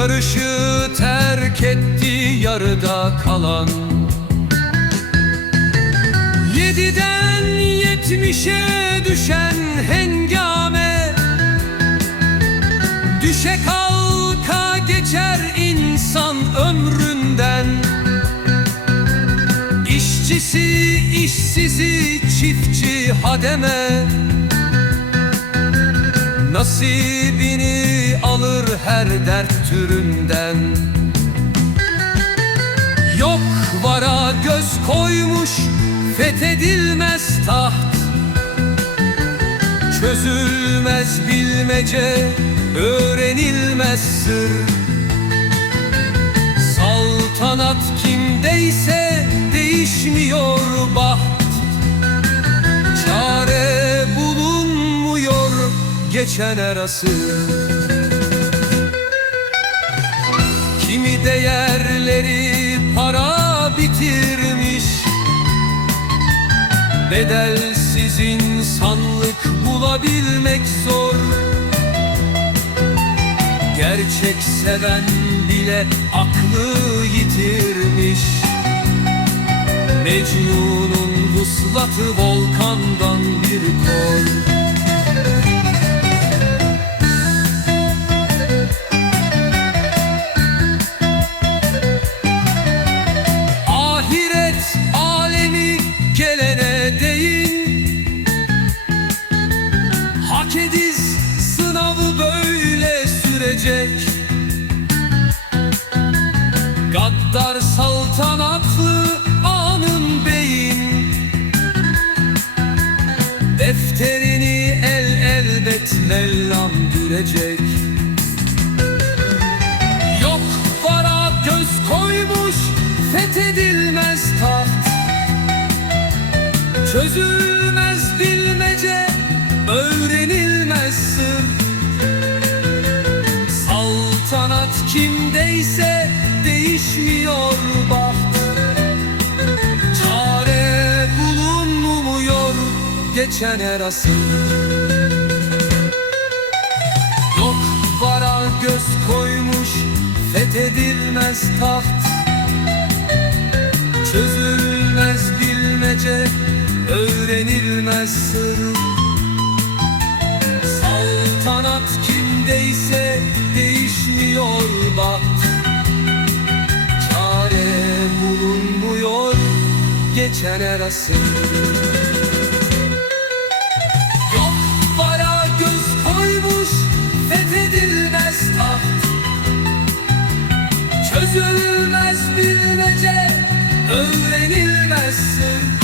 Yarışı terk etti yarıda kalan. Yediden yetmişe düşen hengame Düşe kalka geçer insan ömründen. İşçisi işsizi çiftçi hademe Nasibini alır her dert türünden. Yok vara göz koymuş fethedilmez taht. Çözülmez bilmece öğrenilmez sır. Saltanat kimdeyse değişmiyor baht. Çare geçen her asır Kimi değerleri para bitirmiş. Bedelsiz insanlık bulabilmek zor. Gerçek seven bile aklı yitirmiş. Mecnun'un vuslatı volkandan bir kol elbet mellam dürecek Yok para göz koymuş fethedilmez taht. Çözülmez bilmece öğrenilmez sır. Saltanat kimdeyse değişmiyor baht. Çare bulunmuyor geçen her asır fethedilmez taht Çözülmez bilmece öğrenilmez sır. Saltanat kimdeyse değişmiyor bak Çare bulunmuyor geçen her asır Çözülmez bilmece öğrenilmez sır